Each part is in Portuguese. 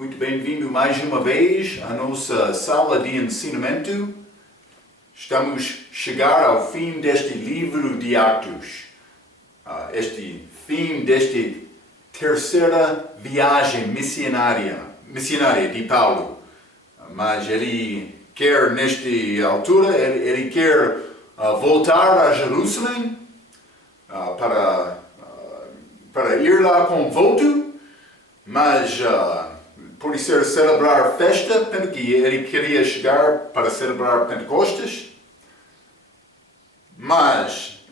Muito bem-vindo mais uma vez à nossa sala de ensinamento. Estamos a chegar ao fim deste livro de Atos. Este fim desta terceira viagem missionária de Paulo. Mas ele quer, nesta altura, ele quer voltar a Jerusalém para ir lá com voto, mas por ser celebrar festa, penso que ele queria chegar para celebrar Pentecostes. Mas,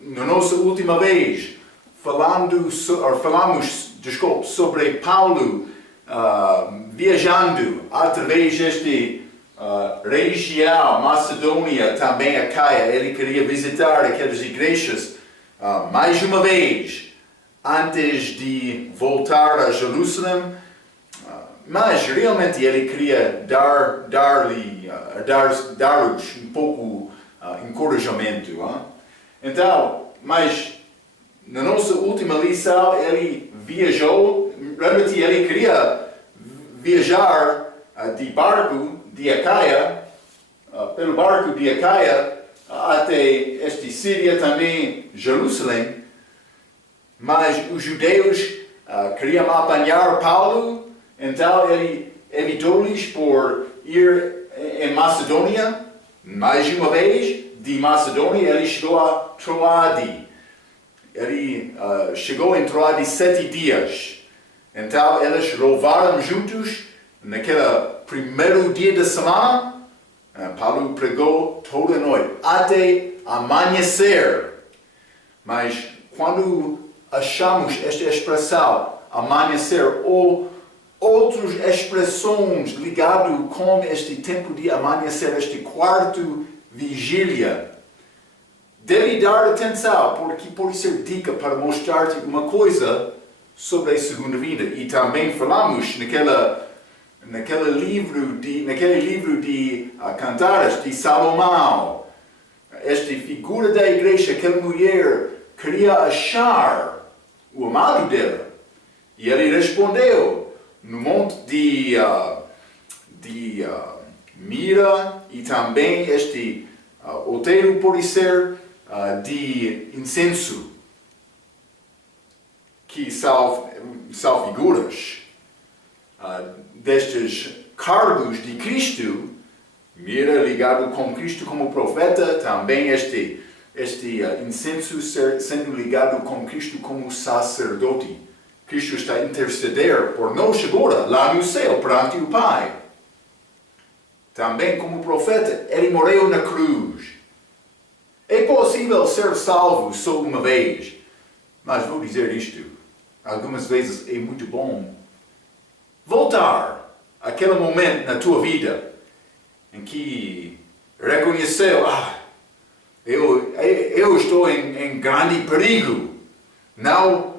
na nossa última vez, falamos sobre Paulo viajando através desta região, Macedônia, também a Caia. Ele queria visitar aquelas igrejas mais uma vez, antes de voltar a Jerusalém. Mas realmente ele queria dar-lhes um pouco encorajamento. Então, mas na nossa última lição ele viajou, realmente ele queria viajar de barco de Acaia, pelo barco de Acaia até esta Síria, também Jerusalém. Mas os judeus queriam apanhar Paulo. Então ele evitou-lhes por ir em Macedônia. Mais uma vez, de Macedônia ele chegou a Troade. Ele chegou em Troade 7 dias. Então eles louvaram juntos naquele primeiro dia da semana. Paulo pregou toda a noite, até amanhecer. Mas quando achamos esta expressão, amanhecer, ou outras expressões ligadas com este tempo de amanhecer, este quarto vigília, deve dar atenção, porque pode ser dica para mostrar-te uma coisa sobre a segunda vinda. E também falamos naquele livro de Cantares de Salomão, esta figura da igreja, aquela mulher queria achar o amado dela. E ele respondeu no monte de mira, e também este outeiro pode ser de incenso, que são figuras destes cargos de Cristo. Mira ligado com Cristo como profeta, também este incenso sendo ligado com Cristo como sacerdote. Cristo está a interceder por nós agora, lá no céu, perante o Pai. Também como profeta, ele morreu na cruz. É possível ser salvo só uma vez, mas vou dizer isto. Algumas vezes é muito bom voltar àquele momento na tua vida em que reconheceu, eu estou em grande perigo, não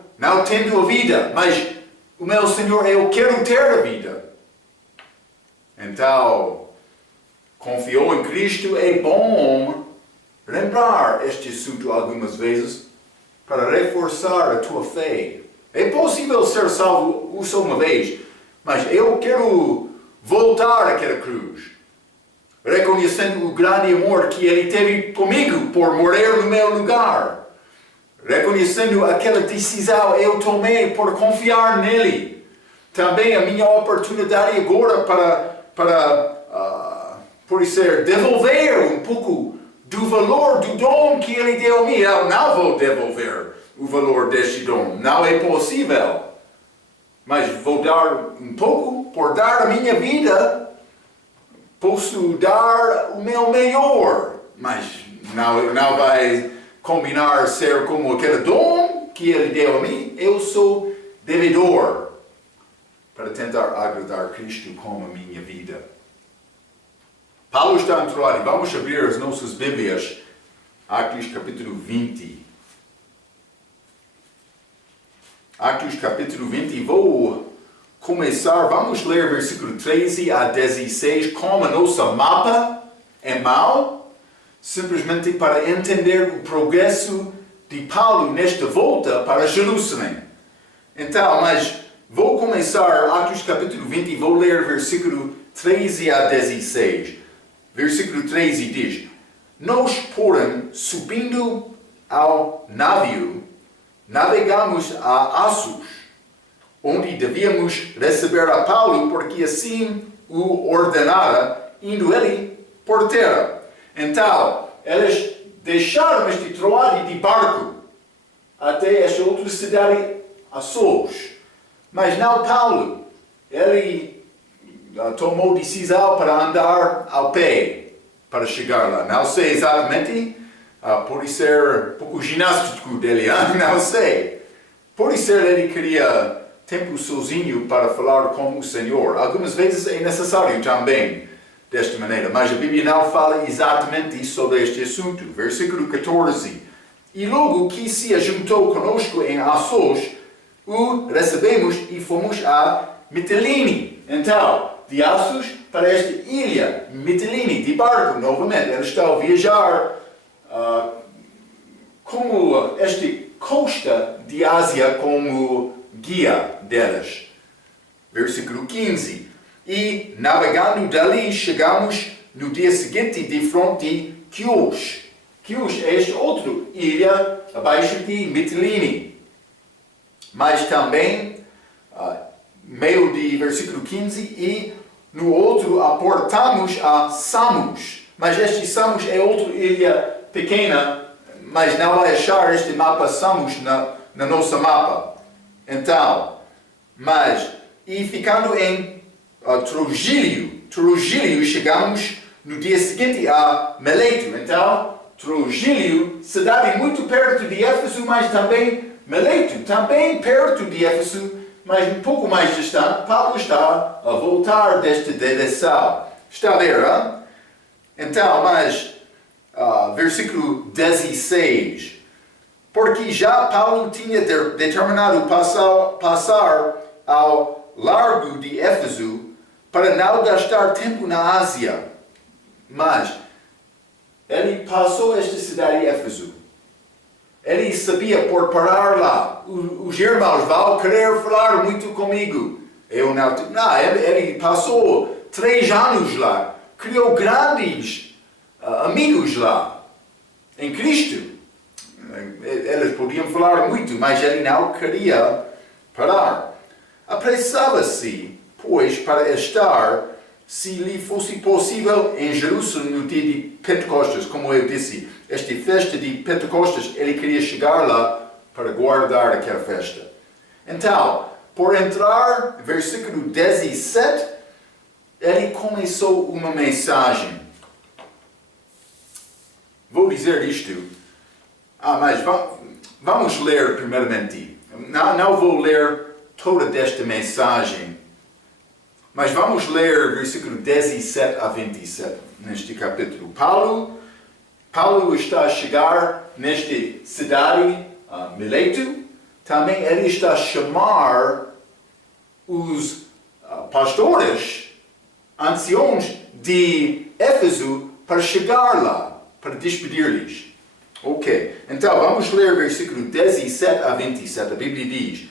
tendo a vida, mas o meu Senhor, eu quero ter a vida. Então, confiou em Cristo. É bom lembrar este assunto algumas vezes para reforçar a tua fé. É possível ser salvo só uma vez, mas eu quero voltar àquela cruz, reconhecendo o grande amor que Ele teve comigo por morrer no meu lugar. Reconhecendo aquela decisão eu tomei por confiar nele. Também a minha oportunidade agora para por ser, devolver um pouco do valor do dom que ele deu a mim. Eu não vou devolver o valor deste dom. Não é possível. Mas vou dar um pouco por dar a minha vida. Posso dar o meu melhor. Mas não vai combinar ser como aquele dom que ele deu a mim. Eu sou devedor para tentar agradar Cristo com a minha vida. Paulo está em Troade. Vamos abrir as nossas Bíblias. Atos capítulo 20. Atos capítulo 20. Vou começar. Vamos ler versículo 13 a 16 com a nossa mapa em mão. Simplesmente para entender o progresso de Paulo nesta volta para Jerusalém. Então, mas vou começar Atos capítulo 20 e vou ler versículo 13 a 16. Versículo 13 diz: Nós, porém, subindo ao navio, navegamos a Atos, onde devíamos receber a Paulo, porque assim o ordenara, indo ele por terra. Então, eles deixaram este trabalho de barco até esta outra cidade, Atos. Mas não Paulo. Ele tomou decisão para andar ao pé, para chegar lá. Não sei exatamente, pode ser um pouco ginástico dele, não sei. Pode ser ele queria tempo sozinho para falar com o Senhor. Algumas vezes é necessário também desta maneira, mas a Bíblia não fala exatamente sobre este assunto. Versículo 14. E logo que se ajuntou conosco em Atos, o recebemos e fomos a Mitilene. Então, de Atos para esta ilha, Mitilene, de barco, novamente. Ele está a viajar como esta costa de Ásia como guia delas. Versículo 15. E navegando dali chegamos no dia seguinte de frente de Chios. Chios é esta outra ilha abaixo de Mitilene. Mas também, meio de versículo 15, e no outro aportamos a Samos. Mas este Samos é outra ilha pequena, mas não vai achar este mapa Samos na nossa mapa. Então, e ficando em Trogílio, chegamos no dia seguinte a Mileto. Então, Trogílio, cidade muito perto de Éfeso, mas também Mileto, também perto de Éfeso, mas um pouco mais distante. Paulo está a voltar desta direção. Está a ver, hein? Então, versículo 16. Porque já Paulo tinha determinado passar ao largo de Éfeso para não gastar tempo na Ásia. Mas ele passou esta cidade de Éfeso. Ele sabia por parar lá. Os irmãos vão querer falar muito comigo. Ele passou 3 anos lá. Criou grandes amigos lá. Em Cristo. Eles podiam falar muito, mas ele não queria parar. Apressava-se, pois, para estar, se lhe fosse possível, em Jerusalém no dia de Pentecostes, como eu disse. Esta festa de Pentecostes, ele queria chegar lá para guardar aquela festa. Então, por entrar, versículo 17, ele começou uma mensagem. Vou dizer isto, mas vamos ler primeiramente. Não vou ler toda esta mensagem, mas vamos ler versículo 17 a 27 neste capítulo. Paulo está a chegar nesta cidade, Mileto. Também ele está a chamar os pastores, anciãos de Éfeso para chegar lá, para despedir-lhes. Ok, então vamos ler versículo 17 a 27. A Bíblia diz: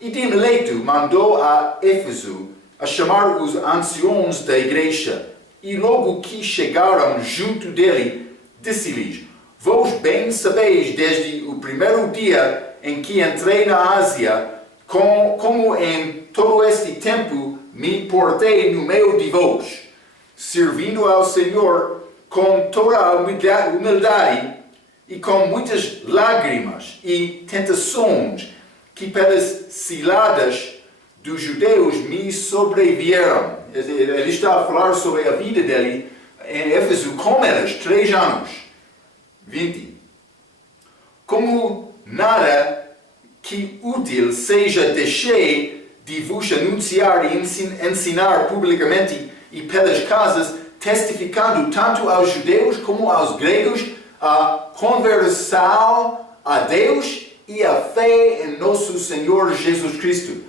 E de Mileto mandou a Éfeso a chamar os anciãos da igreja, e logo que chegaram junto dele, disse-lhes: Vós bem sabeis desde o primeiro dia em que entrei na Ásia, como em todo este tempo me portei no meio de vós, servindo ao Senhor com toda a humildade e com muitas lágrimas e tentações que pelas ciladas dos judeus me sobrevieram. Ele está a falar sobre a vida dele em Éfeso com eles, 3 anos. 20. Como nada que útil seja deixei de vos anunciar e ensinar publicamente e pelas casas, testificando tanto aos judeus como aos gregos a conversão a Deus e a fé em nosso Senhor Jesus Cristo.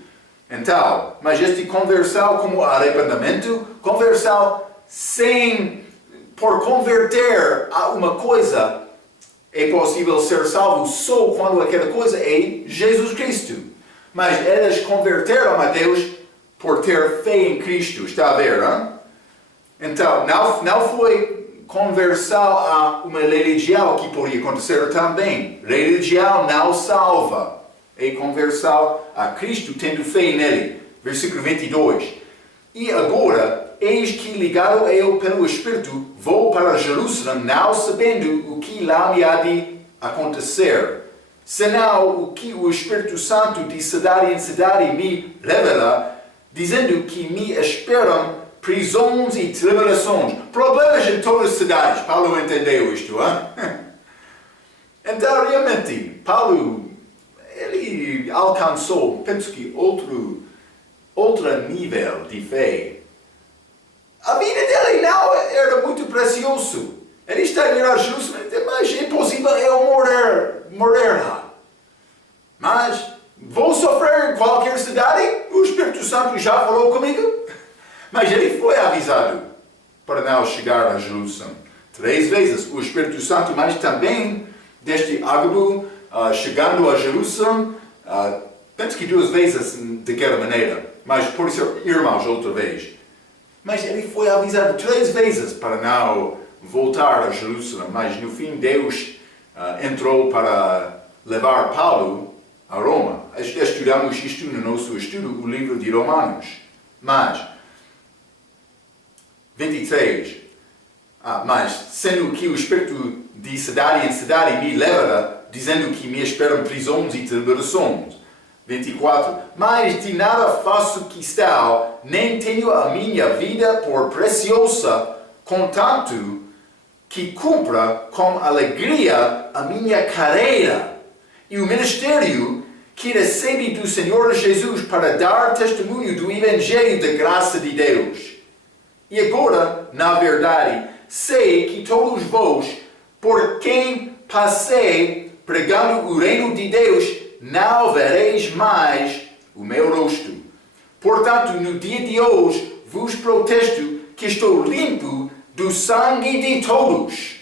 Então, mas esta conversão como arrependimento, conversão por converter a uma coisa, é possível ser salvo só quando aquela coisa é Jesus Cristo. Mas eles converteram a Deus por ter fé em Cristo. Está a ver, hein? Então, não foi conversão a uma religião que podia acontecer também. Religião não salva. É conversão a Cristo tendo fé nele. Versículo 22. E agora, eis que ligado eu pelo Espírito, vou para Jerusalém, não sabendo o que lá me há de acontecer. Senão o que o Espírito Santo de cidade em cidade me revela, dizendo que me esperam prisões e tribulações. Problemas em todas as cidades. Paulo entendeu isto, hein? Então, realmente, Paulo, ele alcançou, penso que outro nível de fé. A vida dele não era muito precioso. Ele está a ir a Jerusalém, mas é possível eu morrer lá. Mas vou sofrer em qualquer cidade, o Espírito Santo já falou comigo. Mas ele foi avisado para não chegar a Jerusalém. 3 vezes o Espírito Santo, mas também desde Ágabo, chegando a Jerusalém, penso que 2 vezes daquela maneira, mas por ser irmãos outra vez. Mas ele foi avisado 3 vezes para não voltar a Jerusalém, mas no fim Deus entrou para levar Paulo a Roma. Estudamos isto no nosso estudo, o livro de Romanos. Mas, 23, mas sendo que o Espírito de cidade em cidade me leva, dizendo que me esperam prisões e tribulações. 24. Mas de nada faço questão, nem tenho a minha vida por preciosa, contanto que cumpra com alegria a minha carreira e o ministério que recebi do Senhor Jesus para dar testemunho do Evangelho da graça de Deus. E agora, na verdade, sei que todos vós, por quem passei pregando o reino de Deus, não vereis mais o meu rosto. Portanto, no dia de hoje, vos protesto que estou limpo do sangue de todos,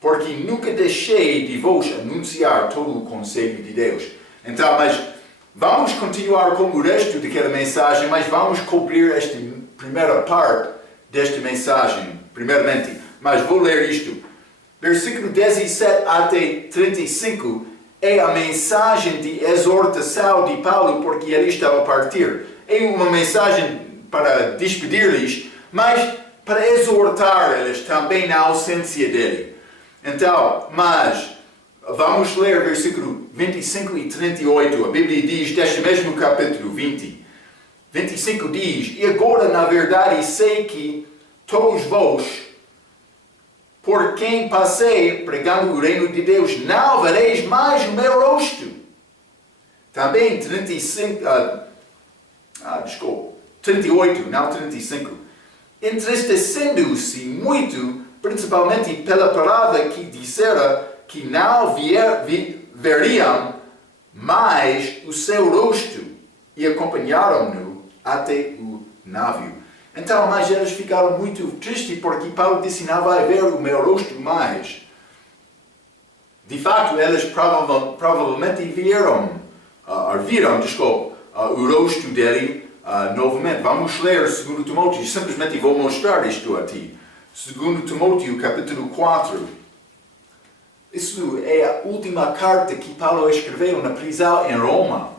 porque nunca deixei de vos anunciar todo o conselho de Deus. Então, mas vamos continuar com o resto daquela mensagem, mas vamos cobrir esta primeira parte desta mensagem, primeiramente. Mas vou ler isto. Versículo 17 até 35 é a mensagem de exortação de Paulo, porque ele estava a partir. É uma mensagem para despedir-lhes, mas para exortar eles também na ausência dele. Então, mas vamos ler versículo 25 e 38. A Bíblia diz, deste mesmo capítulo 20. 25 diz, e agora na verdade sei que todos vós, por quem passei pregando o reino de Deus, não vereis mais o meu rosto. Também 38, não 35. Entristecendo-se muito, principalmente pela palavra que dissera que não veriam mais o seu rosto, e acompanharam-no até o navio. Então, mas eles ficaram muito tristes porque Paulo disse, não vai ver o meu rosto mais. De fato, eles provavelmente viram o rosto dele novamente. Vamos ler 2 Timóteo, simplesmente vou mostrar isto a ti. 2 Timóteo, capítulo 4. Isso é a última carta que Paulo escreveu na prisão em Roma.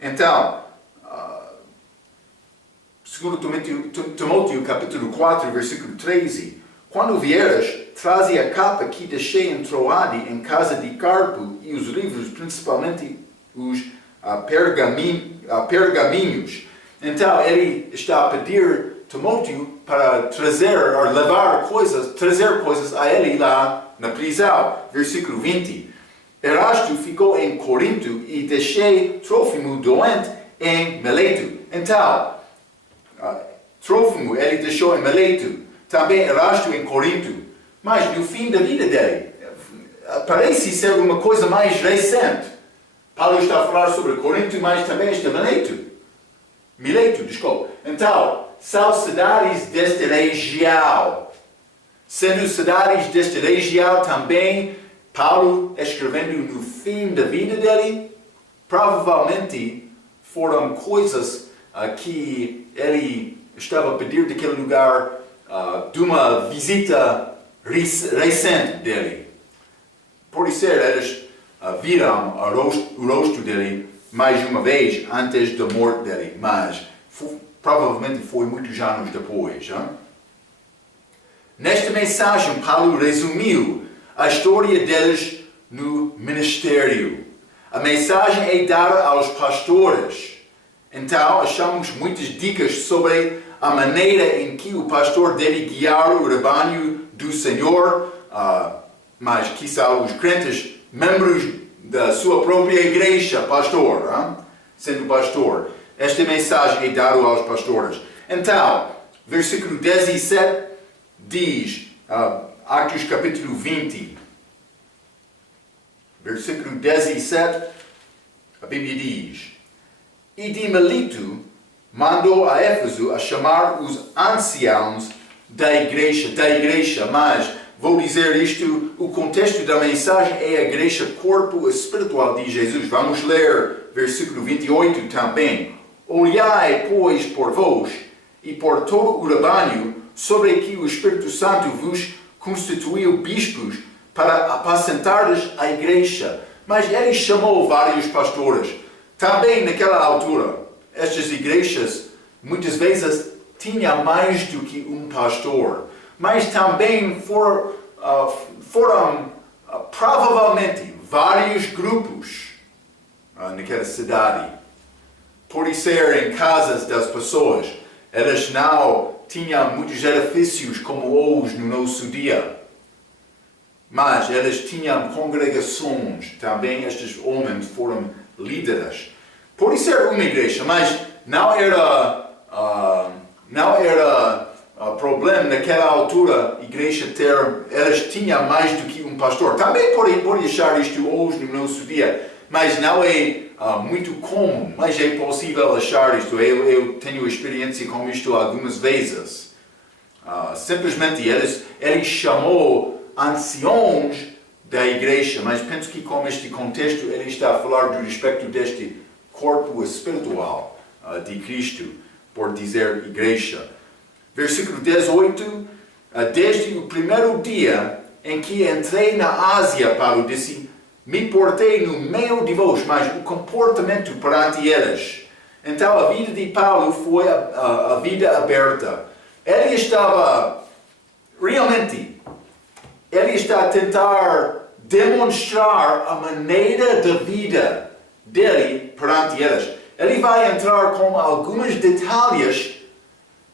Então, 2 Timóteo, capítulo 4, versículo 13. Quando vieres, traze a capa que deixei em Troade, em casa de Carpo, e os livros, principalmente os pergaminhos. Então, ele está a pedir Timóteo para trazer coisas a ele lá na prisão. Versículo 20. Erasto ficou em Corinto e deixei Trófimo doente em Mileto. Então, Trófimo ele deixou em Mileto, também Erasto em Corinto, mas no fim da vida dele, parece ser uma coisa mais recente. Paulo está a falar sobre Corinto, mas também está Mileto, desculpa. Então, são cidades desta região. Sendo cidades desta região também, Paulo escrevendo no fim da vida dele, provavelmente foram coisas que ele estava a pedir daquele lugar de uma visita recente dele. Pode ser, eles viram o rosto dele mais uma vez antes da morte dele, mas provavelmente foi muitos anos depois. Hein? Nesta mensagem, Paulo resumiu a história deles no ministério. A mensagem é dada aos pastores. Então, achamos muitas dicas sobre a maneira em que o pastor deve guiar o rebanho do Senhor, mas quizá os crentes, membros da sua própria igreja, pastor, sendo pastor. Esta mensagem é dada aos pastores. Então, versículo 17 diz, Atos capítulo 20, versículo 17, a Bíblia diz: E de Melito mandou a Éfeso a chamar os anciãos da igreja, mas vou dizer isto, o contexto da mensagem é a igreja, corpo espiritual de Jesus. Vamos ler versículo 28 também. Olhai, pois, por vós e por todo o rebanho, sobre que o Espírito Santo vos constituiu bispos para apacentardes a igreja. Mas ele chamou vários pastores. Também naquela altura, estas igrejas muitas vezes tinham mais do que um pastor. Mas também foram provavelmente vários grupos naquela cidade. Pode ser em casas das pessoas. Elas não tinham muitos edifícios como hoje no nosso dia. Mas elas tinham congregações. Também estes homens foram líderes. Pode ser uma igreja, mas não era problema naquela altura a igreja elas tinham mais do que um pastor. Também pode achar isto hoje no nosso dia, mas não é muito comum, mas é possível achar isto. Eu tenho experiência com isto algumas vezes. Simplesmente ele chamou anciãos da igreja, mas penso que com este contexto ele está a falar do respeito deste corpo espiritual de Cristo, por dizer igreja. Versículo 18, desde o primeiro dia em que entrei na Ásia, Paulo disse, me portei no meio de vós, mas o comportamento perante eles. Então a vida de Paulo foi a vida aberta. Ele estava a tentar demonstrar a maneira de vida dele perante eles. Ele vai entrar com alguns detalhes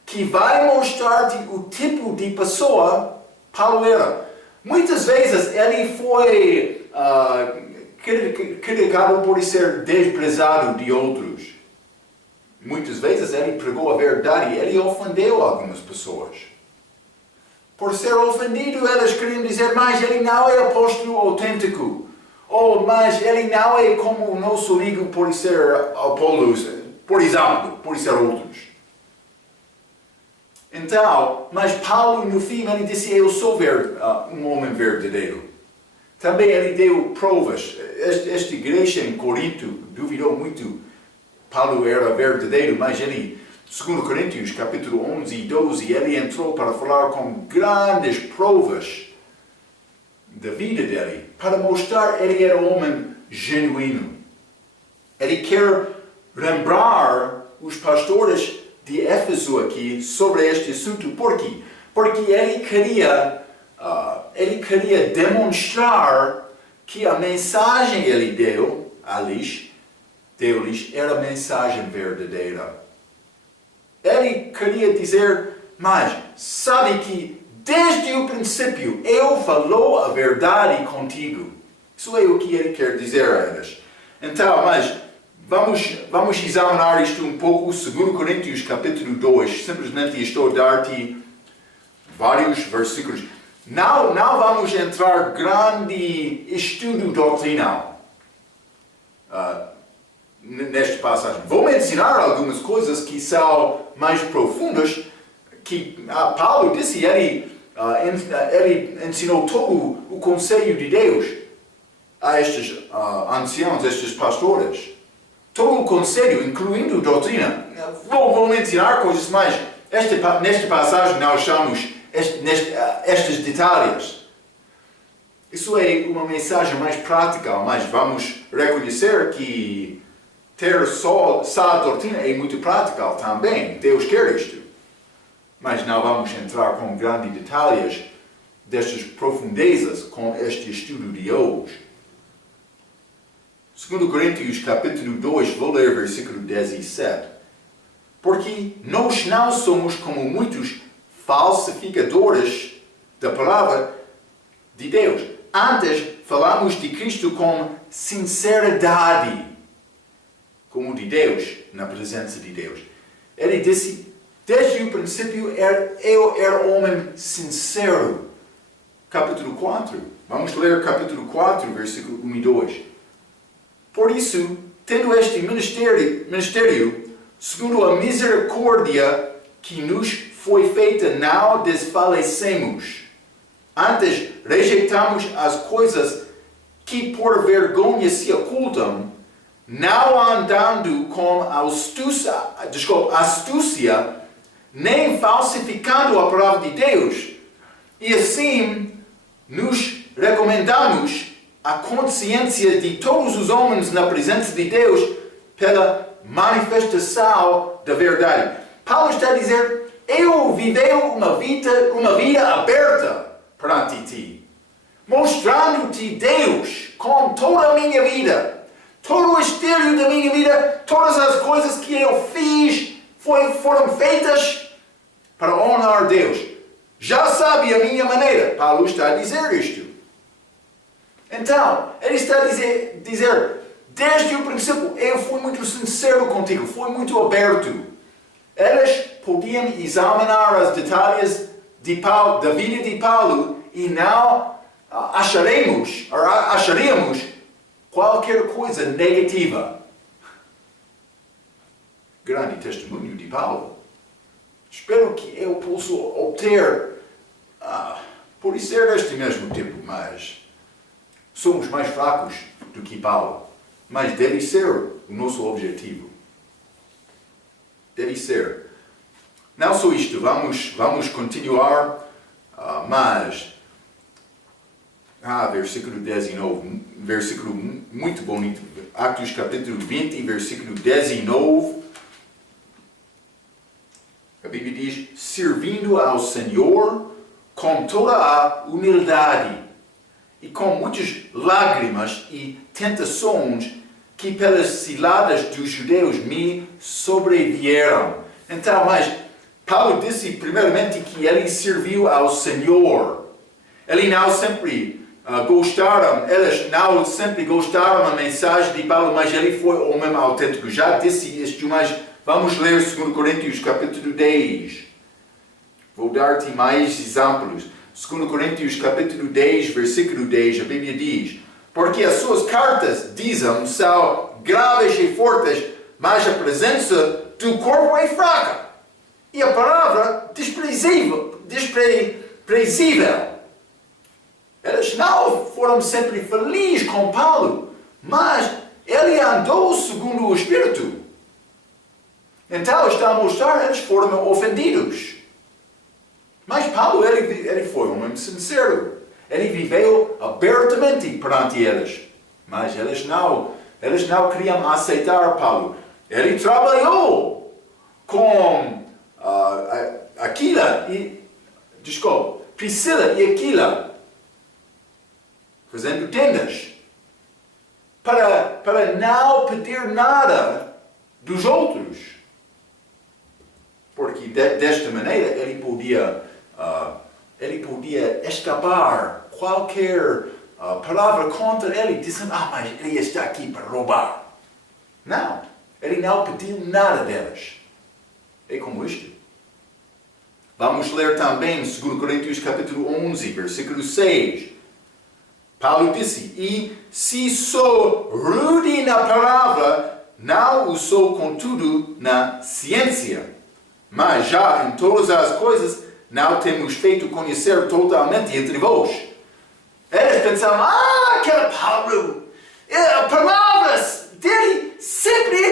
que vai mostrar-te o tipo de pessoa Paulo era. Muitas vezes ele foi criticado por ser desprezado de outros. Muitas vezes ele pregou a verdade e ele ofendeu algumas pessoas. Por ser ofendido, eles queriam dizer, mas ele não é apóstolo autêntico. Ou, mas ele não é como o nosso amigo por ser Apolos, por exemplo, por ser outros. Então, mas Paulo no fim ele disse, eu sou um homem verdadeiro. Também ele deu provas. Esta igreja em Corinto duvidou muito. Paulo era verdadeiro, mas ele, 2 Coríntios capítulo 11 e 12, ele entrou para falar com grandes provas da vida dele, para mostrar que ele era um homem genuíno. Ele quer lembrar os pastores de Éfeso aqui sobre este assunto. Por quê? Porque ele queria demonstrar que a mensagem que ele deu a lhes era a mensagem verdadeira. Ele queria dizer, mas sabe que desde o princípio eu falou a verdade contigo. Isso é o que ele quer dizer a eles. Então, mas vamos examinar isto um pouco. 2 Coríntios capítulo 2. Simplesmente estou a dar-te vários versículos. Não vamos entrar grande estudo doutrinal nesta passagem. Vou mencionar algumas coisas que são mais profundas, que Paulo disse, ele ensinou todo o conselho de Deus a estes anciãos, estes pastores. todo o conselho, incluindo doutrina. Vou mencionar coisas mais. Nesta passagem nós achamos estes detalhes. Isso é uma mensagem mais prática, mas vamos reconhecer que ter só a doutrina é muito prática também. Deus quer isto. Mas não vamos entrar com grandes detalhes destas profundezas com este estudo de hoje. 2 Coríntios capítulo 2, vou ler versículo 17. Porque nós não somos como muitos falsificadores da palavra de Deus. Antes falamos de Cristo com sinceridade, como de Deus, na presença de Deus. Ele disse, desde o princípio, eu era homem sincero. Capítulo 4. Vamos ler capítulo 4, versículo 1 e 2. Por isso, tendo este ministério, segundo a misericórdia que nos foi feita, não desfalecemos. Antes, rejeitamos as coisas que por vergonha se ocultam, não andando com astúcia, nem falsificando a palavra de Deus. E assim, nos recomendamos a consciência de todos os homens na presença de Deus pela manifestação da verdade. Paulo está a dizer, eu vivei uma vida aberta perante ti, mostrando-te Deus com toda a minha vida, todo o estilo da minha vida, todas as coisas que eu fiz foram feitas para honrar Deus. Já sabe a minha maneira. Paulo está a dizer isto. Então, ele está a dizer, desde o princípio, eu fui muito sincero contigo, fui muito aberto. Eles podiam examinar os detalhes da vida de Paulo e não acharíamos qualquer coisa negativa. Grande testemunho de Paulo. Espero que eu possa obter por ser deste mesmo tipo, mas somos mais fracos do que Paulo. Mas deve ser o nosso objetivo. Deve ser. Não só isto, vamos continuar, mas versículo 19, versículo muito bonito. Atos capítulo 20, versículo 19. A Bíblia diz, servindo ao Senhor com toda a humildade e com muitas lágrimas e tentações que pelas ciladas dos judeus me sobrevieram. Então, mas Paulo disse primeiramente que ele serviu ao Senhor. Eles não sempre gostaram da mensagem de Paulo, mas ele foi homem autêntico. Já disse isto, mas vamos ler 2 Coríntios capítulo 10. Vou dar-te mais exemplos. 2 Coríntios capítulo 10, versículo 10, a Bíblia diz, porque as suas cartas, dizem, são graves e fortes, mas a presença do corpo é fraca. E a palavra desprezível. Eles não foram sempre felizes com Paulo, mas ele andou segundo o Espírito. Então está a mostrar que eles foram ofendidos. Mas Paulo, ele foi um homem sincero. Ele viveu abertamente perante eles. Mas eles não queriam aceitar Paulo. Ele trabalhou com Priscila e Aquila, fazendo tendas, para não pedir nada dos outros. Porque desta maneira ele podia escapar qualquer palavra contra ele, dizendo, mas ele está aqui para roubar. Não, ele não pediu nada deles. É como isto. Vamos ler também 2 Coríntios capítulo 11, versículo 6. Paulo disse, e se sou rude na palavra, não o sou contudo na ciência. Mas já em todas as coisas não temos feito conhecer totalmente entre vós. Eles pensavam, aquele Paulo, as palavras dele sempre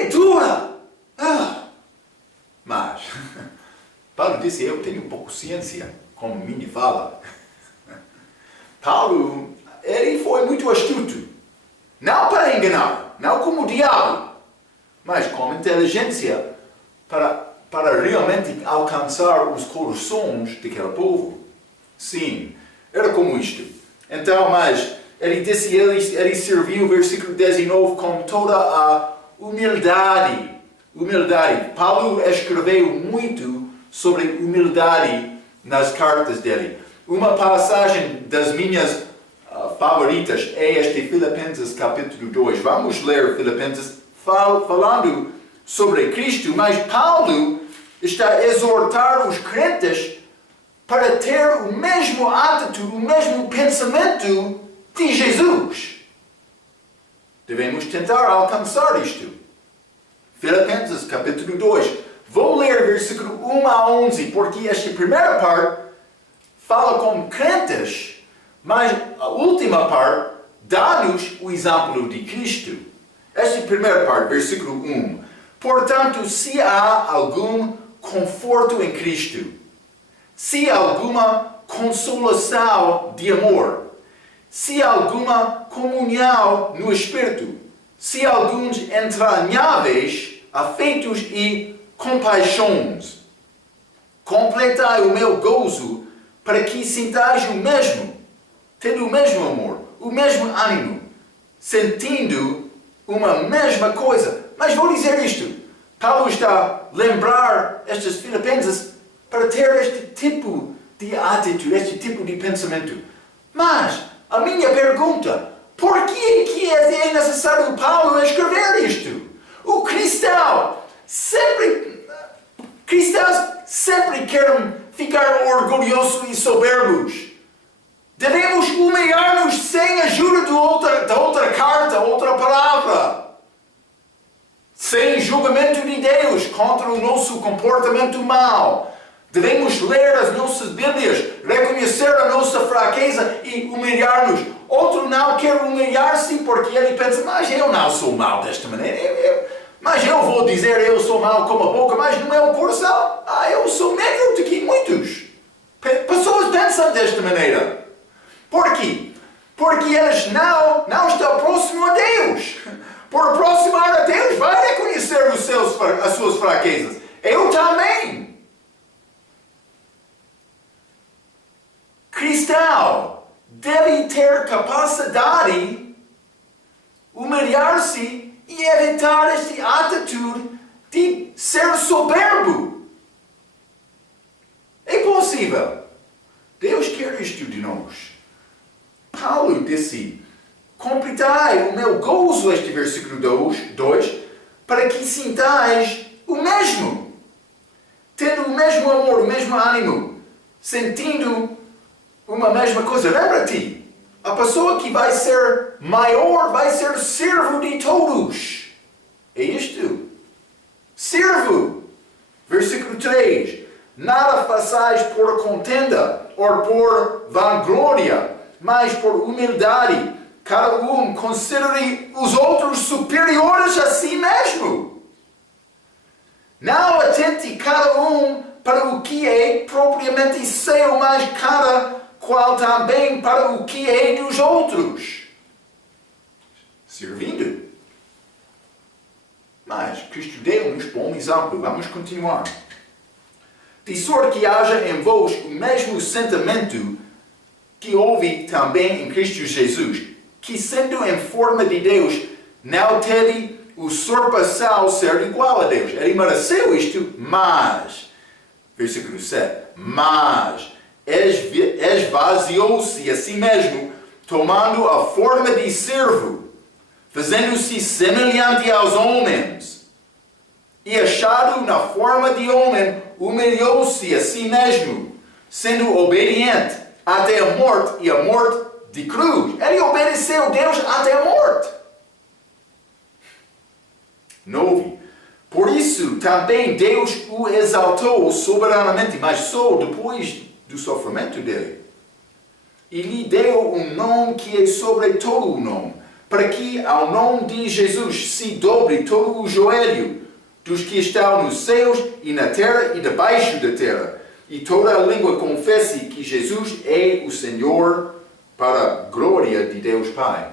disse, eu tenho pouco ciência, como Minnie fala. Paulo, ele foi muito astuto. Não para enganar, não como o diabo, mas com inteligência para realmente alcançar os corações daquele povo. Sim, era como isto. Então, mas ele disse, ele serviu, versículo 19, com toda a humildade. Humildade. Paulo escreveu muito sobre humildade nas cartas dele. Uma passagem das minhas favoritas é este Filipenses capítulo 2. Vamos ler Filipenses falando sobre Cristo, mas Paulo está a exortar os crentes para ter o mesmo atitude, o mesmo pensamento de Jesus. Devemos tentar alcançar isto. Filipenses capítulo 2. Vou ler versículo 1 a 11, porque esta primeira parte fala com crentes, mas a última parte dá-nos o exemplo de Cristo. Esta primeira parte, versículo 1. Portanto, se há algum conforto em Cristo, se há alguma consolação de amor, se há alguma comunhão no Espírito, se há alguns entranháveis afetos e compaixões, completai o meu gozo para que sintais o mesmo, tendo o mesmo amor, o mesmo ânimo, sentindo uma mesma coisa. Mas vou dizer isto, Paulo está a lembrar estes filipenses para ter este tipo de atitude, este tipo de pensamento. Mas a minha pergunta, por que é necessário Paulo escrever isto? Cristãos sempre querem ficar orgulhosos e soberbos. Devemos humilhar-nos sem a ajuda da outra carta, outra palavra. Sem julgamento de Deus contra o nosso comportamento mau. Devemos ler as nossas Bíblias, reconhecer a nossa fraqueza e humilhar-nos. Outro não quer humilhar-se porque ele pensa, mas eu não sou mau desta maneira. Mas eu vou dizer, eu sou mau com a boca, mas no meu coração, eu sou melhor do que muitos. Pessoas pensam desta maneira. Por quê? Porque eles não estão próximos a Deus. Por aproximar a Deus, vai reconhecer as suas fraquezas. Eu também. Cristão deve ter capacidade, humilhar-se e evitar esta atitude de ser soberbo. É possível. Deus quer isto de nós. Paulo disse, completai o meu gozo, este versículo 2, para que sintais o mesmo. Tendo o mesmo amor, o mesmo ânimo, sentindo uma mesma coisa. Lembra-te, a pessoa que vai ser maior vai ser servo de todos. É isto. Servo. Versículo 3. Nada façais por contenda ou por vanglória, mas por humildade. Cada um considere os outros superiores a si mesmo. Não atente cada um para o que é propriamente seu, mas cada qual também para o que é dos outros. Servindo. Mas Cristo deu-nos bom exemplo. Vamos continuar. De sorte que haja em vós o mesmo sentimento que houve também em Cristo Jesus, que sendo em forma de Deus, não teve usurpação ser igual a Deus. Ele mereceu isto, mas, versículo 7, mas esvaziou-se a si mesmo, tomando a forma de servo, fazendo-se semelhante aos homens, e achado na forma de homem, humilhou-se a si mesmo, sendo obediente até a morte, e a morte de cruz. Ele obedeceu a Deus até a morte. 9. Por isso também Deus o exaltou soberanamente, mas só depois do sofrimento dele. E lhe deu um nome que é sobre todo o nome, para que ao nome de Jesus se dobre todo o joelho dos que estão nos céus e na terra e debaixo da terra, e toda a língua confesse que Jesus é o Senhor para a glória de Deus Pai.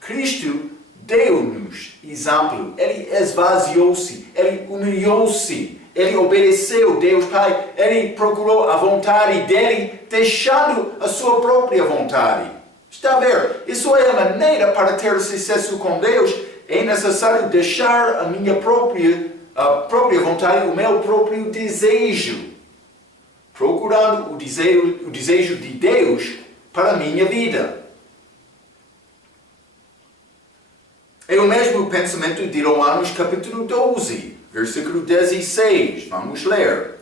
Cristo deu-nos exemplo. Ele esvaziou-se, ele humilhou-se, ele obedeceu Deus Pai, ele procurou a vontade dele, deixando a sua própria vontade. Está a ver? Isso é a maneira para ter sucesso com Deus. É necessário deixar a minha própria vontade, o meu próprio desejo, procurando o desejo de Deus para a minha vida. É o mesmo pensamento de Romanos capítulo 12, versículo 16. Vamos ler.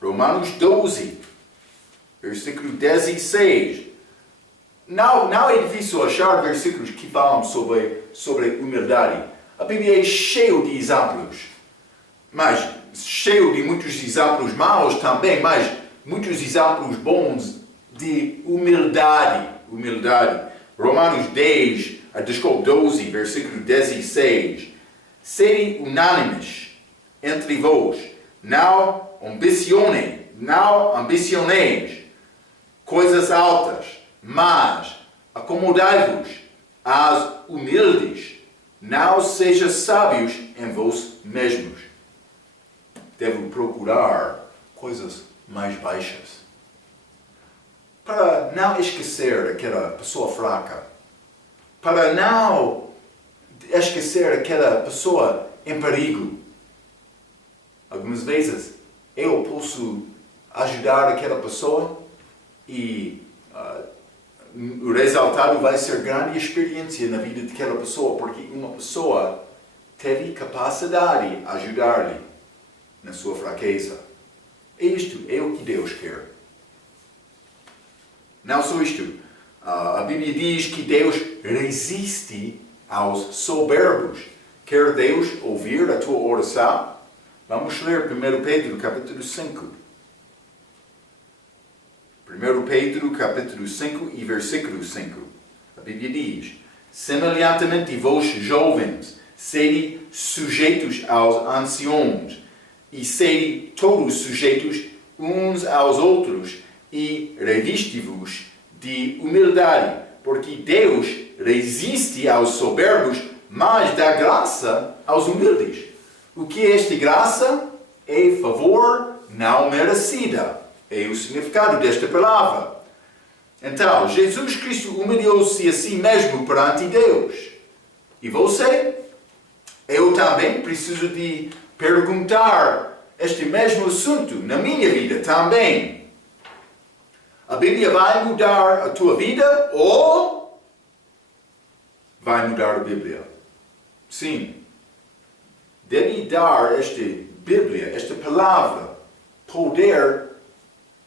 Romanos 12, versículo 16. Não é difícil achar versículos que falam sobre humildade. A Bíblia é cheia de exemplos, mas cheio de muitos exemplos maus também, mas muitos exemplos bons de humildade. Romanos 12, versículo 16. Sede unânimes entre vós, não ambicioneis coisas altas, mas acomodai-vos às humildes. Não sejais sábios em vós mesmos. Devo procurar coisas mais baixas, para não esquecer aquela pessoa fraca, para não esquecer aquela pessoa em perigo. Algumas vezes eu posso ajudar aquela pessoa e o resultado vai ser grande experiência na vida daquela pessoa, porque uma pessoa teve capacidade de ajudar-lhe na sua fraqueza. Isto é o que Deus quer. Não só isto. A Bíblia diz que Deus resiste aos soberbos. Quer Deus ouvir a tua oração? Vamos ler 1 Pedro capítulo 5. 1 Pedro capítulo 5 e versículo 5. A Bíblia diz: semelhantemente vós jovens, sede sujeitos aos anciãos, e sede todos sujeitos uns aos outros, e reviste-vos de humildade, porque Deus resiste aos soberbos, mas dá graça aos humildes. O que é esta graça? É favor não merecida. É o significado desta palavra. Então, Jesus Cristo humilhou-se a si mesmo perante Deus. E você? Eu também preciso de perguntar este mesmo assunto na minha vida também. A Bíblia vai mudar a tua vida ou vai mudar a Bíblia? Sim. Deve dar esta Bíblia, esta palavra, poder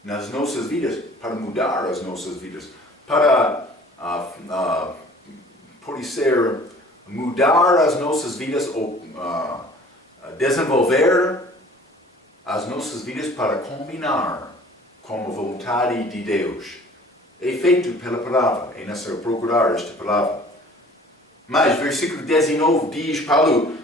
nas nossas vidas, para mudar as nossas vidas, para, pode ser, mudar as nossas vidas ou desenvolver as nossas vidas para combinar com a vontade de Deus. É feito pela palavra, é necessário procurar esta palavra. Mas, versículo 19 diz, Paulo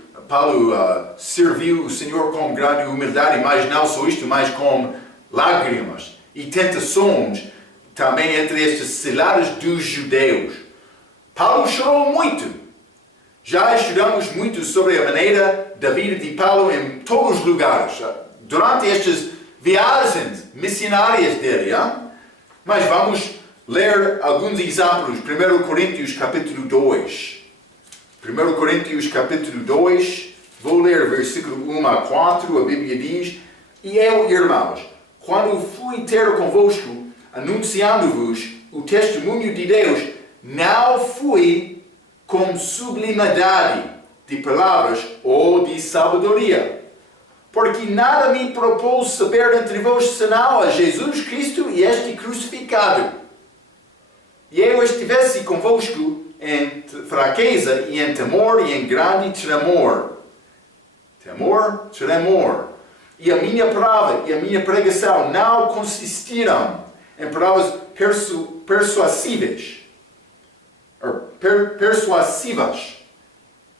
serviu o Senhor com grande humildade, mas não só isto, mas com lágrimas e tentações também entre estas ciladas dos judeus. Paulo chorou muito. Já estudamos muito sobre a maneira da vida de Paulo em todos os lugares, durante estas viagens missionárias dele. Mas vamos ler alguns exemplos. 1 Coríntios capítulo 2. 1 Coríntios capítulo 2, vou ler versículo 1 a 4, a Bíblia diz: E eu, irmãos, quando fui ter convosco, anunciando-vos o testemunho de Deus, não fui com sublimidade de palavras ou de sabedoria, porque nada me propôs saber entre vós senão a Jesus Cristo e este crucificado. E eu estivesse convosco em fraqueza e em temor e em grande tremor. Tremor. E a minha palavra e a minha pregação não consistiram em palavras persuasivas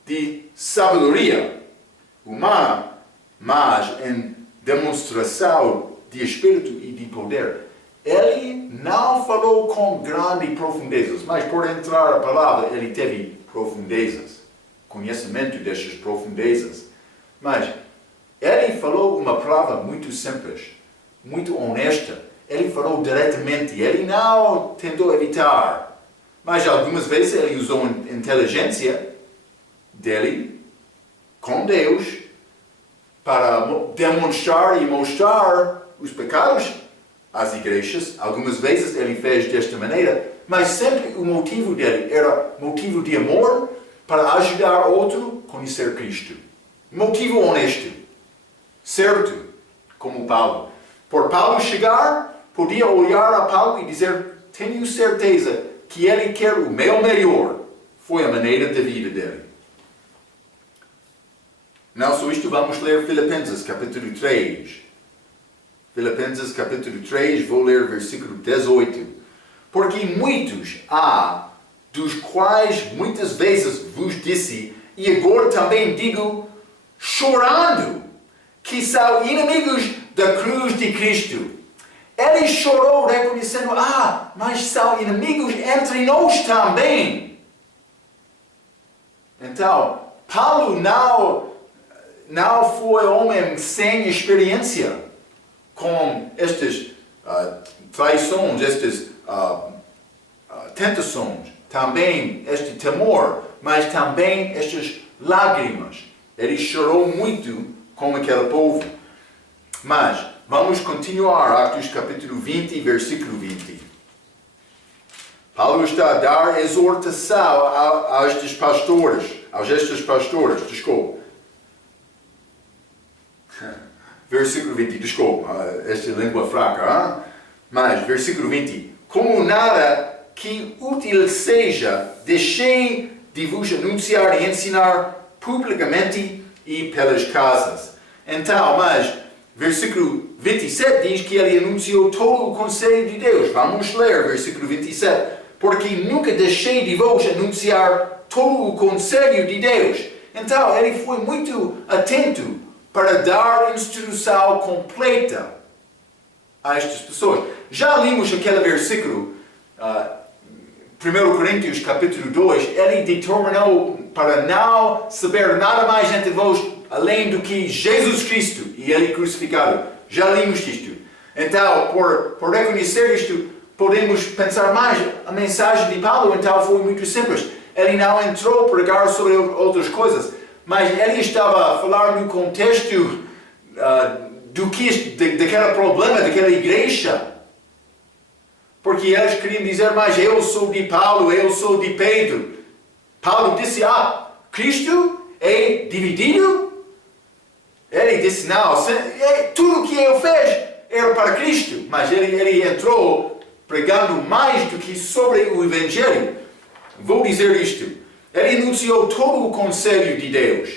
de sabedoria humana, mas em demonstração de espírito e de poder. Ele não falou com grandes profundezas, mas por entrar a palavra, ele teve profundezas, conhecimento destas profundezas. Mas ele falou uma palavra muito simples, muito honesta. Ele falou diretamente, ele não tentou evitar. Mas algumas vezes ele usou a inteligência dele com Deus para demonstrar e mostrar os pecados às igrejas. Algumas vezes ele fez desta maneira, mas sempre o motivo dele era motivo de amor para ajudar outro a conhecer Cristo. Motivo honesto, certo, como Paulo. Por Paulo chegar, podia olhar a Paulo e dizer, tenho certeza que ele quer o meu melhor. Foi a maneira de vida dele. Não só isto, vamos ler Filipenses capítulo 3. Filipenses capítulo 3, vou ler versículo 18. Porque muitos há, dos quais muitas vezes vos disse, e agora também digo, chorando, que são inimigos da cruz de Cristo. Ele chorou reconhecendo, mas são inimigos entre nós também. Então, Paulo não foi homem sem experiência com estas traições, estas tentações, também este temor, mas também estas lágrimas. Ele chorou muito com aquele povo. Mas vamos continuar, Atos capítulo 20, versículo 20. Paulo está a dar exortação a estes pastores, desculpa. Versículo 20, desculpa, esta língua fraca, mas versículo 20. Como nada que útil seja, deixei de vos anunciar e ensinar publicamente e pelas casas. Então, mas versículo 27 diz que ele anunciou todo o conselho de Deus. Vamos ler versículo 27. Porque nunca deixei de vos anunciar todo o conselho de Deus. Então, ele foi muito atento para dar instrução completa a estas pessoas. Já limos aquele versículo, 1 Coríntios capítulo 2, ele determinou para não saber nada mais entre vós, além do que Jesus Cristo e ele crucificado. Já limos isto. Então, por reconhecer isto, podemos pensar mais. A mensagem de Paulo, então, foi muito simples. Ele não entrou para pregar sobre outras coisas, mas ele estava a falar no contexto daquele problema, daquela igreja. Porque eles queriam dizer, mas eu sou de Paulo, eu sou de Pedro. Paulo disse, Cristo é dividido? Ele disse, não, tudo o que ele fez era para Cristo. Mas ele entrou pregando mais do que sobre o Evangelho. Vou dizer isto. Ele anunciou todo o conselho de Deus.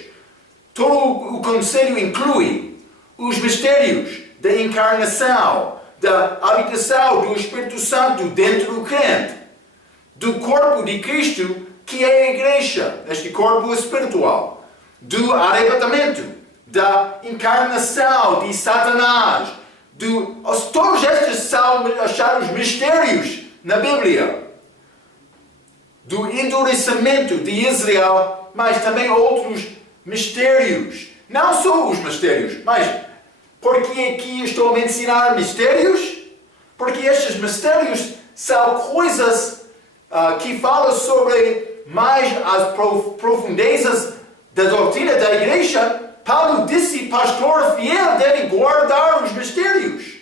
Todo o conselho inclui os mistérios da encarnação, da habitação do Espírito Santo dentro do crente, do corpo de Cristo, que é a igreja, este corpo espiritual, do arrebatamento, da encarnação de Satanás, todos estes são achados mistérios na Bíblia, do endurecimento de Israel, mas também outros mistérios. Não só os mistérios, mas porque aqui estou a mencionar mistérios? Porque estes mistérios são coisas que falam sobre mais as profundezas da doutrina da igreja. Paulo disse, pastor fiel deve guardar os mistérios.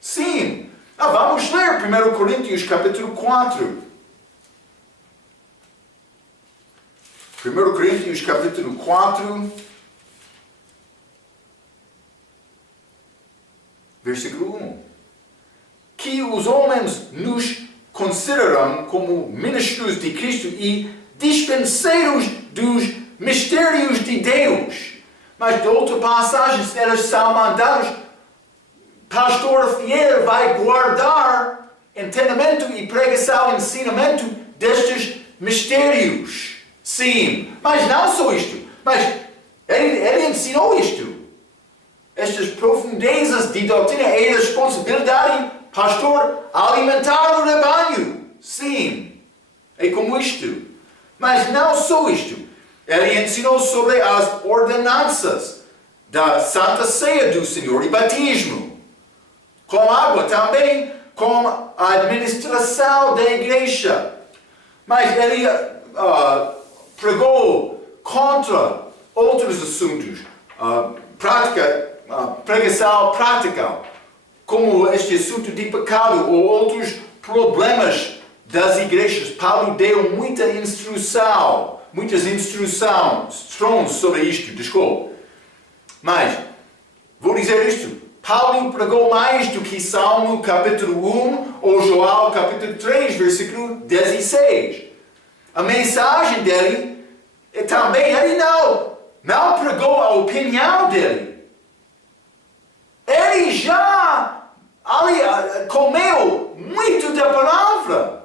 Sim. Vamos ler 1 Coríntios capítulo 4. 1 Coríntios capítulo 4, versículo 1. Que os homens nos consideram como ministros de Cristo e dispenseiros dos mistérios de Deus. Mas de outra passagem, eles são mandados, pastor fiel vai guardar entendimento e pregação, ensinamento destes mistérios. Sim, mas não só isto, mas ele ensinou isto. estas profundezas de doutrina é responsabilidade, pastor, alimentar o rebanho. Sim, é como isto. Mas não só isto. Ele ensinou sobre as ordenanças da Santa Ceia do Senhor e batismo. Com água também, com a administração da igreja. Mas ele pregou contra outros assuntos. Pregação prática, como este assunto de pecado ou outros problemas das igrejas. Paulo deu muitas instruções sobre isto, desculpe. Mas, vou dizer isto, Paulo pregou mais do que Salmo capítulo 1 ou João capítulo 3, versículo 16. A mensagem dele também, ele não pregou a opinião dele. Ele já comeu muito da palavra.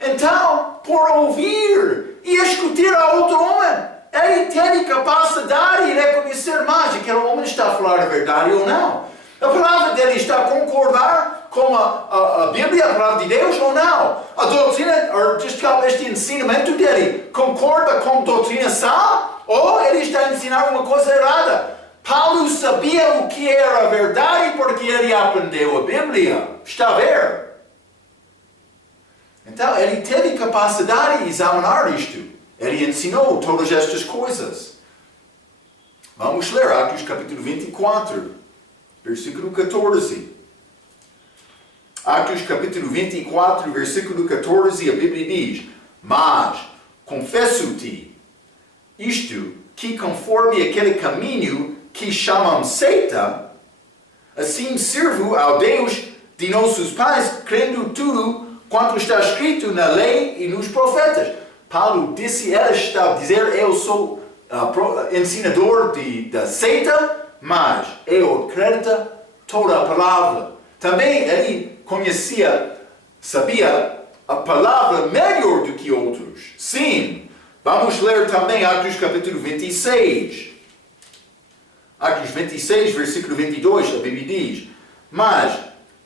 Então, por ouvir e escutar a outro homem, ele tem capacidade de reconhecer mais se aquele homem está a falar a verdade ou não. A palavra dele está a concordar com a Bíblia, a palavra de Deus ou não. A doutrina, este ensinamento dele concorda com a doutrina sã ou ele está a ensinar uma coisa errada. Paulo sabia o que era a verdade porque ele aprendeu a Bíblia. Está a ver? Então, ele teve capacidade de examinar isto. Ele ensinou todas estas coisas. Vamos ler Atos capítulo 24, versículo 14. Atos capítulo 24, versículo 14, a Bíblia diz: Mas confesso-te isto, que conforme aquele caminho que chamam seita, assim sirvo ao Deus de nossos pais, crendo tudo quanto está escrito na lei e nos profetas. Paulo disse, ele está a dizer, eu sou ensinador da seita, mas eu acredito toda a palavra. Também ele sabia a palavra melhor do que outros. Sim, vamos ler também Atos capítulo 26. Atos 26, versículo 22, a Bíblia diz: Mas,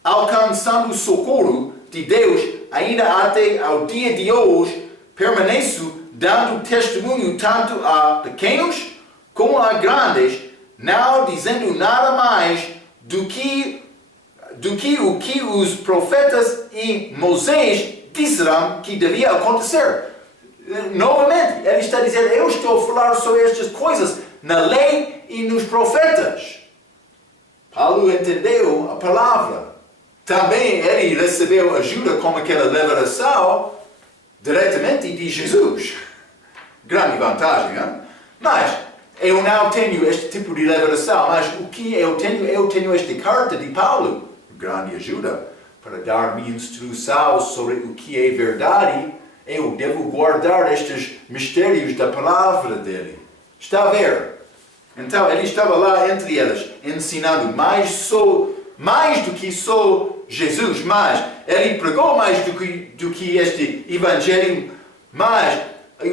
alcançando o socorro de Deus, ainda até ao dia de hoje, permaneço dando testemunho tanto a pequenos como a grandes, não dizendo nada mais do que o que os profetas e Moisés disseram que devia acontecer. Novamente, ele está a dizer, eu estou a falar sobre estas coisas na lei e nos profetas. Paulo entendeu a palavra. Também ele recebeu ajuda com aquela revelação diretamente de Jesus. Grande vantagem, hein? Mas eu não tenho este tipo de revelação, mas o que eu tenho esta carta de Paulo. Grande ajuda para dar-me instrução sobre o que é verdade. Eu devo guardar estes mistérios da palavra dele. Está a ver? Então ele estava lá entre eles, ensinando mais do que só Jesus, mas ele pregou mais do que este evangelho, mas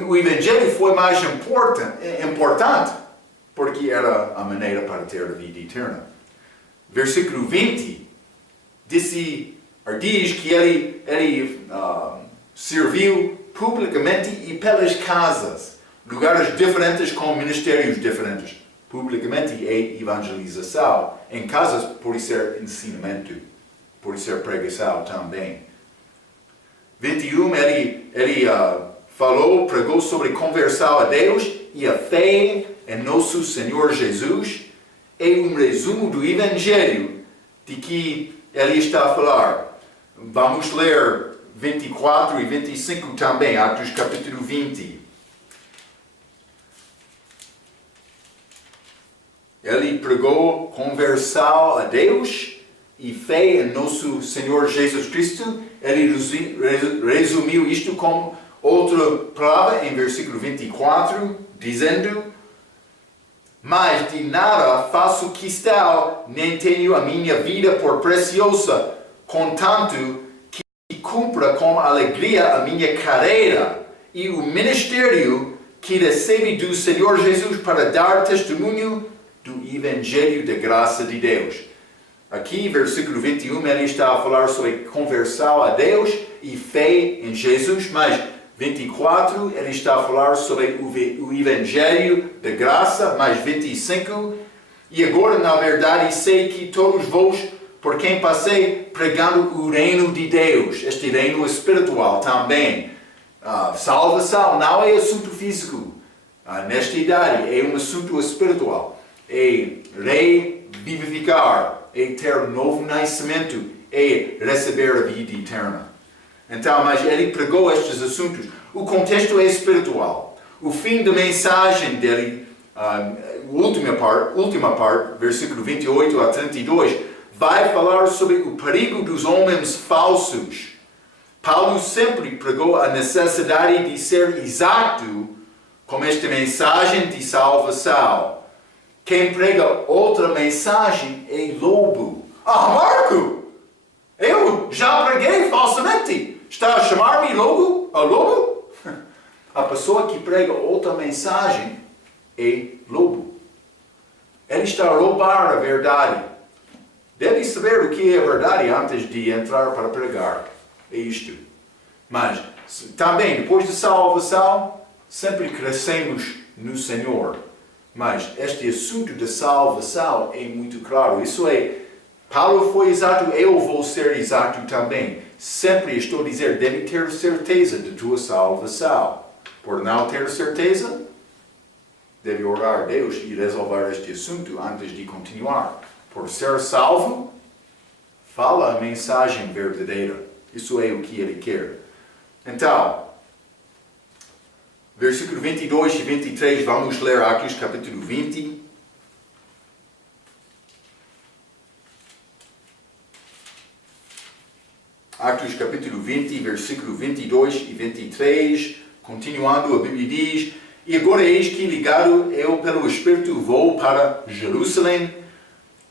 o evangelho foi mais importante, porque era a maneira para ter a vida eterna. Versículo 20 diz que ele serviu publicamente e pelas casas, lugares diferentes com ministérios diferentes. Publicamente é evangelização, em casas pode ser ensinamento, pode ser pregação também. 21, ele pregou sobre conversão a Deus e a fé em nosso Senhor Jesus. É um resumo do Evangelho de que ele está a falar. Vamos ler 24 e 25 também, Atos capítulo 20. Ele pregou conversão a Deus e fé em nosso Senhor Jesus Cristo. Ele resumiu isto com outra palavra em versículo 24, dizendo: Mas de nada faço questão, nem tenho a minha vida por preciosa, contanto que cumpra com alegria a minha carreira e o ministério que recebi do Senhor Jesus para dar testemunho do Evangelho da graça de Deus. Aqui, versículo 21, ele está a falar sobre conversão a Deus e fé em Jesus, mas 24, ele está a falar sobre o Evangelho da graça, mais 25, e agora, na verdade, sei que todos vós, por quem passei, pregando o reino de Deus, este reino espiritual também. Salvação não é assunto físico, nesta idade, é um assunto espiritual. É revivificar, é ter novo nascimento, é receber a vida eterna. Então, mas ele pregou estes assuntos. O contexto é espiritual. O fim da mensagem dele, última parte, versículo 28 a 32, vai falar sobre o perigo dos homens falsos. Paulo sempre pregou a necessidade de ser exato com esta mensagem de salvação. Quem prega outra mensagem é lobo. Marco! Eu já preguei falsamente. Está a chamar-me lobo? Lobo? A pessoa que prega outra mensagem é lobo. Ele está a roubar a verdade. Deve saber o que é a verdade antes de entrar para pregar. É isto. Mas também, depois da salvação, sempre crescemos no Senhor. Mas este assunto da salvação é muito claro. Isso é, Paulo foi exato, eu vou ser exato também. Sempre estou a dizer, deve ter certeza de tua salvação. Por não ter certeza, deve orar a Deus e resolver este assunto antes de continuar. Por ser salvo, fala a mensagem verdadeira. Isso é o que ele quer. Então, versículo 22 e 23, vamos ler Atos capítulo 20. Atos capítulo 20, versículo 22 e 23, continuando, a Bíblia diz: E agora eis que, ligado eu pelo Espírito, vou para Jerusalém,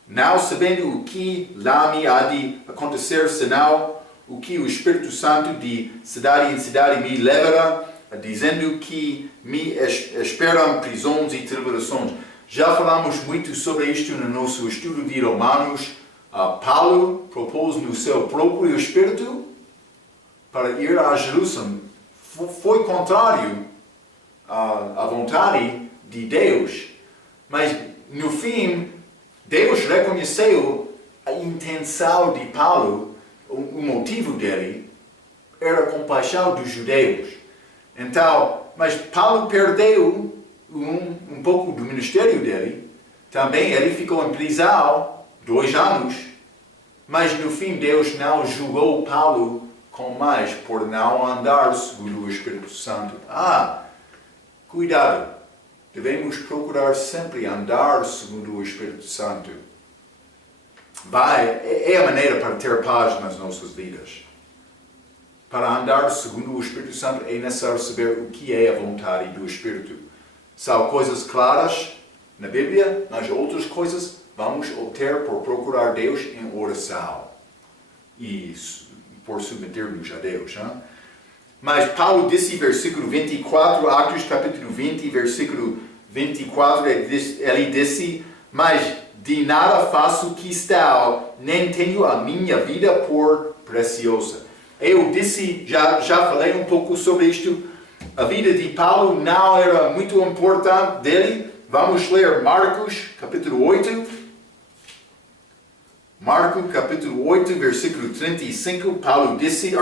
não sabendo o que lá me há de acontecer, senão o que o Espírito Santo de cidade em cidade me levará, dizendo que me esperam prisões e tribulações. Já falamos muito sobre isto no nosso estudo de Romanos. Paulo propôs no seu próprio Espírito para ir a Jerusalém. Foi contrário à vontade de Deus. Mas, no fim, Deus reconheceu a intenção de Paulo. O motivo dele era a compaixão dos judeus. Então, mas Paulo perdeu um pouco do ministério dele. Também ele ficou em prisão 2 anos. Mas no fim Deus não julgou Paulo com mais por não andar segundo o Espírito Santo. Cuidado. Devemos procurar sempre andar segundo o Espírito Santo. É a maneira para ter paz nas nossas vidas. Para andar segundo o Espírito Santo é necessário saber o que é a vontade do Espírito. São coisas claras na Bíblia, mas outras coisas vamos obter por procurar Deus em oração e por submeter-nos a Deus. Hein? Mas Paulo disse, versículo 24, Atos capítulo 20, versículo 24, ele disse: Mas de nada faço questão, nem tenho a minha vida por preciosa. Eu disse, já falei um pouco sobre isto. A vida de Paulo não era muito importante dele. Vamos ler Marcos capítulo 8. Marcos capítulo 8, versículo 35. Paulo disse,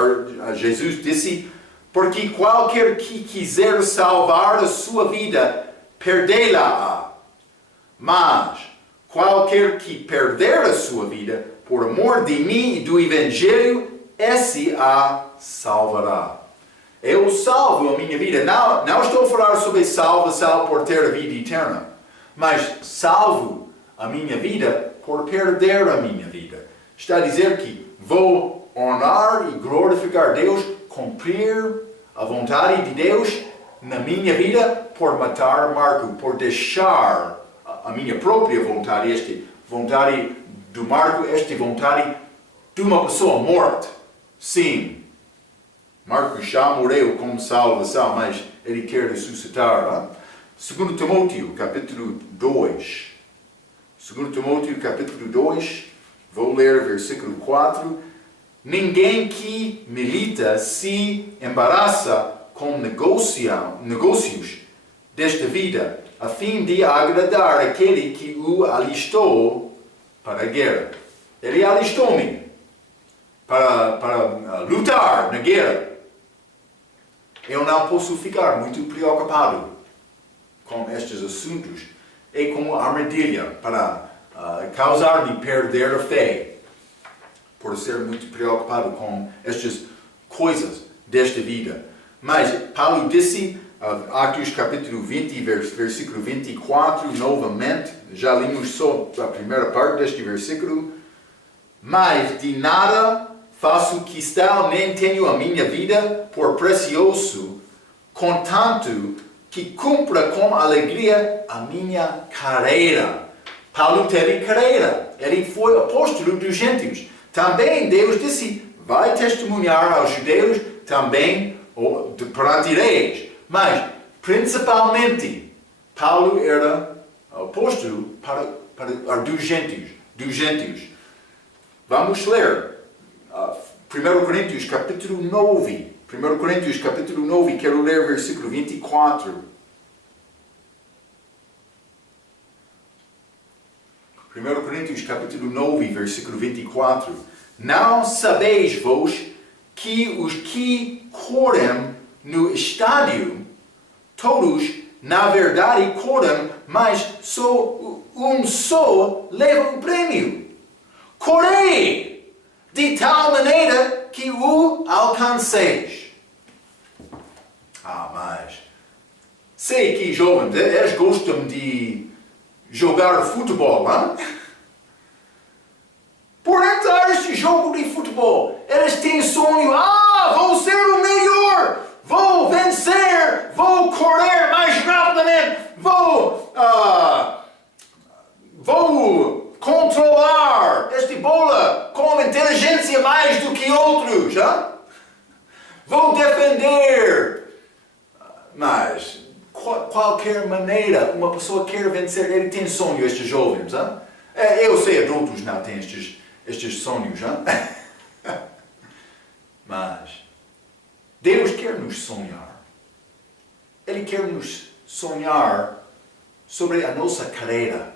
Jesus disse: Porque qualquer que quiser salvar a sua vida, perdê-la-á. Mas qualquer que perder a sua vida, por amor de mim e do Evangelho, esse a salvará. Eu salvo a minha vida. Não estou a falar sobre salvação por ter a vida eterna, mas salvo a minha vida por perder a minha vida. Está a dizer que vou honrar e glorificar Deus, cumprir a vontade de Deus na minha vida por matar Marco, por deixar a minha própria vontade, esta vontade do Marco, esta vontade de uma pessoa morta. Sim, Marco já morreu como salvação, mas ele quer ressuscitar. 2 Timóteo, capítulo 2. 2 Timóteo capítulo 2, vou ler versículo 4. Ninguém que milita se embaraça com negócios desta vida, a fim de agradar aquele que o alistou para a guerra. Ele alistou-me para lutar na guerra. Eu não posso ficar muito preocupado com estes assuntos. É como armadilha para causar-me perder a fé, por ser muito preocupado com estas coisas desta vida. Mas Paulo disse, Atos capítulo 20, versículo 24, novamente, já limos só a primeira parte deste versículo, mas de nada faço questão, nem tenho a minha vida por precioso, contanto que cumpra com alegria a minha carreira. Paulo teve carreira, ele foi apóstolo dos gentios. Também Deus disse, vai testemunhar aos judeus, também perante reis. Mas, principalmente, Paulo era apóstolo para dos gentios. Vamos ler 1 Coríntios capítulo 9. 1 Coríntios capítulo 9, quero ler versículo 24. 1 Coríntios capítulo 9, versículo 24. Não sabeis vós que os que correm no estádio, todos na verdade correm, mas só um só leva o prêmio. Correi de tal maneira que o alcanceis. Mas sei que jovens, eles gostam de jogar futebol, hein? Por entrar neste jogo de futebol, eles têm sonho, vou ser o melhor, vou vencer, vou correr mais rapidamente, vou controlar esta bola com inteligência mais do que outros, hein? Vou defender. Mas, qualquer maneira, uma pessoa quer vencer, ele tem sonho, estes jovens, hein? Eu sei, adultos não têm estes sonhos, hein? Mas, Deus quer nos sonhar. Ele quer nos sonhar sobre a nossa carreira.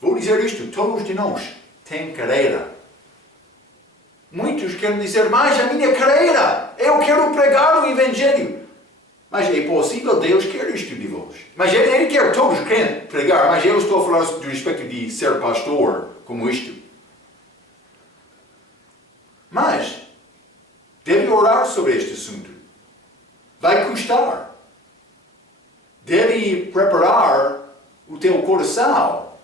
Vou dizer isto, todos de nós têm carreira. Muitos querem dizer, mas a minha carreira, eu quero pregar o Evangelho. Mas é possível, Deus quer isto de vós. Mas Ele quer todos querem pregar, mas eu estou a falar do respeito de ser pastor, como isto. Mas, deve orar sobre este assunto. Vai custar. Deve preparar o teu coração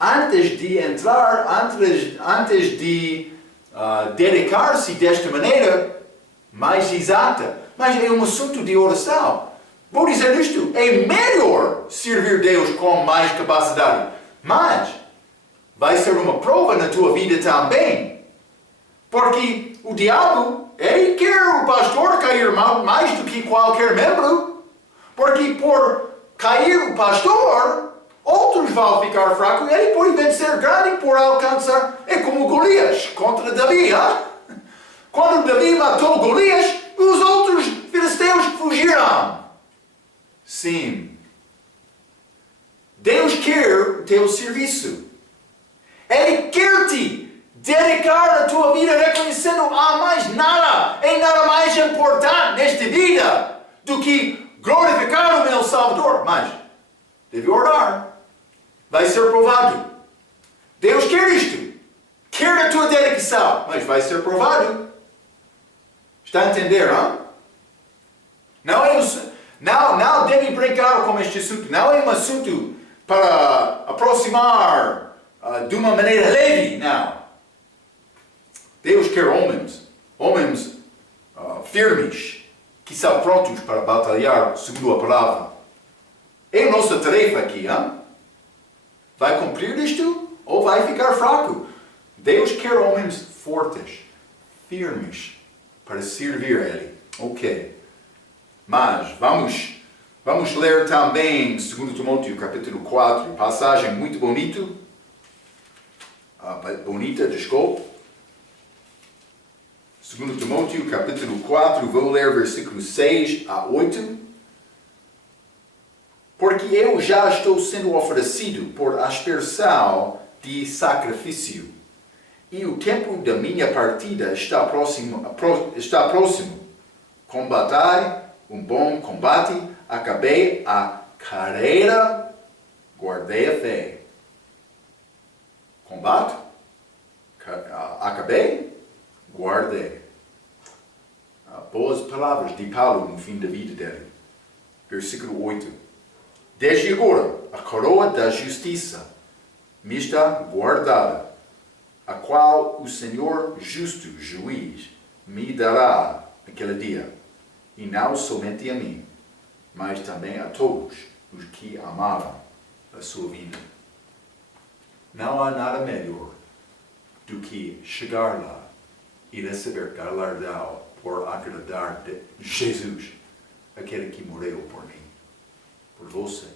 antes de entrar, antes de dedicar-se desta maneira mais exata. Mas é um assunto de oração. Vou dizer isto, é melhor servir Deus com mais capacidade. Mas vai ser uma prova na tua vida também. Porque o diabo, ele quer o pastor cair mal mais do que qualquer membro. Porque por cair o pastor, outros vão ficar fracos. Ele pode vencer grande por alcançar. É como Golias contra Davi. Hein? Quando Davi matou Golias, os outros filisteus fugiram. Sim. Deus quer o teu serviço. Ele quer te dedicar a tua vida reconhecendo há mais nada. É nada mais importante nesta vida do que glorificar o meu Salvador. Mas deve orar. Vai ser provado. Deus quer isto. Quer a tua dedicação. Mas vai ser provado. Está a entender, não? Não deve brincar com este assunto. Não é um assunto para aproximar de uma maneira leve, não. Deus quer homens firmes, que são prontos para batalhar segundo a palavra. É a nossa tarefa aqui, hein? Vai cumprir isto ou vai ficar fraco? Deus quer homens fortes, firmes, para servir a Ele. Ok. Mas vamos Vamos ler também 2 Timóteo capítulo 4, passagem muito bonita, desculpe. 2 Timóteo capítulo 4, vou ler versículos 6 a 8. Porque eu já estou sendo oferecido por aspersão de sacrifício, e o tempo da minha partida está próximo. Combater um bom combate, acabei a carreira, guardei a fé. Combate, acabei, guardei. Boas palavras de Paulo no fim da vida dele. Versículo 8. Desde agora, a coroa da justiça me está guardada, a qual o Senhor justo juiz me dará naquele dia, e não somente a mim, mas também a todos os que amaram a sua vida. Não há nada melhor do que chegar lá e receber galardão por agradar de Jesus, aquele que morreu por mim, por você.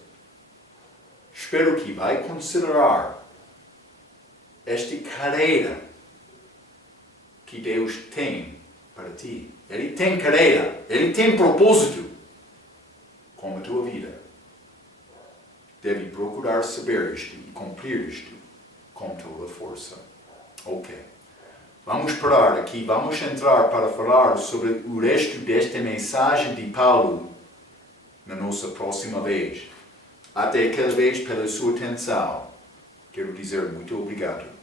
Espero que vai considerar esta carreira que Deus tem para ti. Ele tem carreira, Ele tem propósito com a tua vida. Deve procurar saber isto e cumprir isto com toda a força. Ok. Vamos parar aqui, vamos entrar para falar sobre o resto desta mensagem de Paulo na nossa próxima vez. Até aquela vez, pela sua atenção, quero dizer muito obrigado.